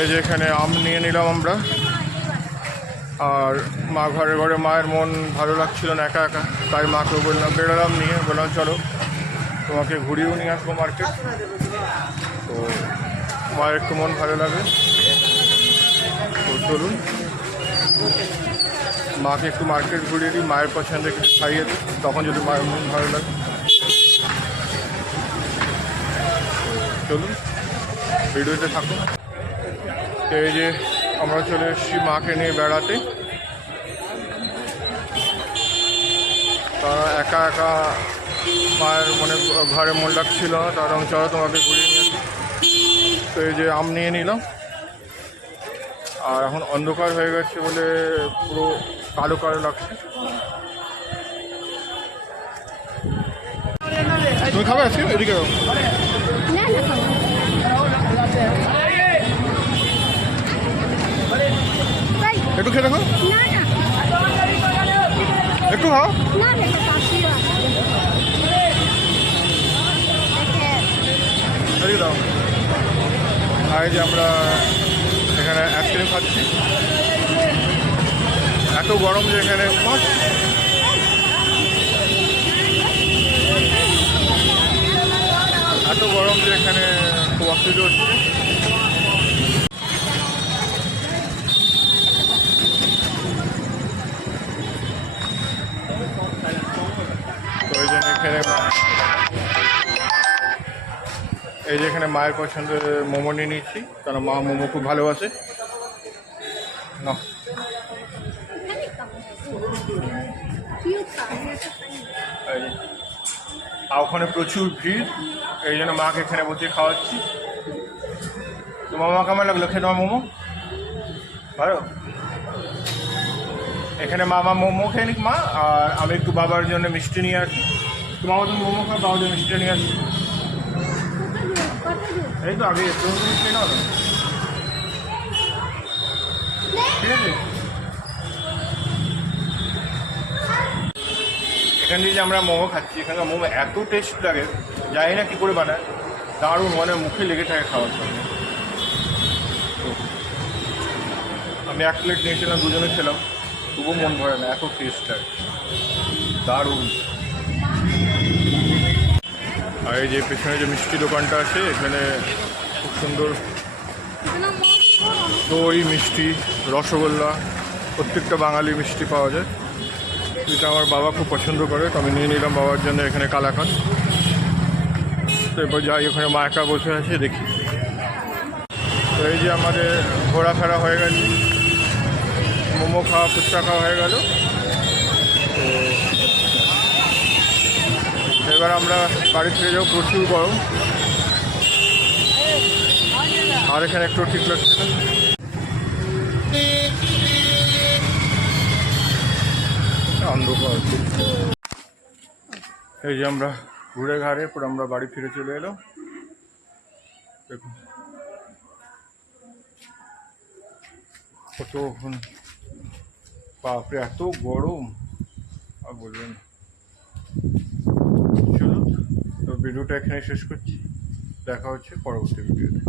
এই যে এখানে আম নিয়ে নিলাম আমরা। আর মা ঘরে ঘরে, মায়ের মন ভালো লাগছিল না একা একা, তাই মাকে বললাম, বেরোলাম নিয়ে, বললাম চলো তোমাকে ঘুরিয়েও নিয়ে আসবো মার্কেট। তো মায়ের একটু মন ভালো লাগে, তো চলুন মাকে একটু মার্কেট ঘুরিয়ে দিই, মায়ের পছন্দের কিছু খাইয়ে দিই, তখন যদি মায়ের মন ভালো লাগে। চলুন ভিডিওতে থাকুন। এই যে আমরা চলে এসেছি মাকে নিয়ে বেড়াতে। তারা একা একা মায়ের মনে ঘরে মন লাগছিল না, তারা চলো তোমাকে ঘুরিয়ে নিয়ে আসি। তো এই যে আম নিয়ে নিলাম। আর এখন অন্ধকার হয়ে গেছে বলে পুরো কালো কালো লাগছে। তুমি খাবে আজকে? এদিকে একটু খেয়ে দেখো, একটু খাও। দাও। আর এই যে আমরা এখানে আইসক্রিম খাচ্ছি। এত গরম যে এখানে খুব অসুবিধা হচ্ছে। তো এই জন্য এখানে মায়ের পছন্দের মোমো নিয়ে নিচ্ছি, কারণ মা মোমো খুব ভালোবাসে। না আর ওখানে প্রচুর ভিড়, এই জন্য মাকে এখানে বসে খাওয়াচ্ছি। তো মামা কেমন লাগলো খেয়ে তোমার মোমো? ভালো। এখানে মামা মোমো খেয়ে নিক মা, আর আমি একটু বাবার জন্য মিষ্টি নিয়ে আসি। তো মামা তুমি মোমো খাও, বাবার জন্য মিষ্টি নিয়ে আসি। এই তো আগে একটু খেয়ে নাও না, ঠিক আছে? এখান থেকে যে আমরা মোমো খাচ্ছি, এখানকার মোমো এত টেস্ট লাগে, জানি না কী করে বানায়, দারুণ, মানে মুখে লেগে থাকে খাওয়ার জন্য। আমি 1 প্লেট নিয়েছিলাম, দুজনে খেলাম, তবুও মন ভরে না, এত টেস্ট লাগে, দারুণ। আর এই যে পেছনে যে মিষ্টি দোকানটা আছে, এখানে খুব সুন্দর দই, মিষ্টি, রসগোল্লা, প্রত্যেকটা বাঙালি মিষ্টি পাওয়া যায়। এটা আমার বাবা খুব পছন্দ করে, তো আমি নিয়ে নিলাম বাবার জন্য এখানে কালাকাঁদ। তো এরপর যাই, ওখানে মা একা বসে আছে, দেখি। তো এই যে আমাদের ঘোরাফেরা হয়ে গেছে, মোমো খাওয়া, ফুচকা খাওয়া হয়ে গেল। তো এবার আমরা বাড়ি ফিরে যাবো, প্রচুর গরম। আর এখানে একটু ঠিক লাগছে না। অন্ধকার। এই যে আমরা ঘুরে ঘাড়ে পুরো আমরা বাড়ি ফিরে চলে এলাম। দেখুন কত, বাপরে এত গরম আর বলবেন। চলুন তো ভিডিওটা এখানে শেষ করছি, দেখা হচ্ছে পরবর্তী ভিডিওতে।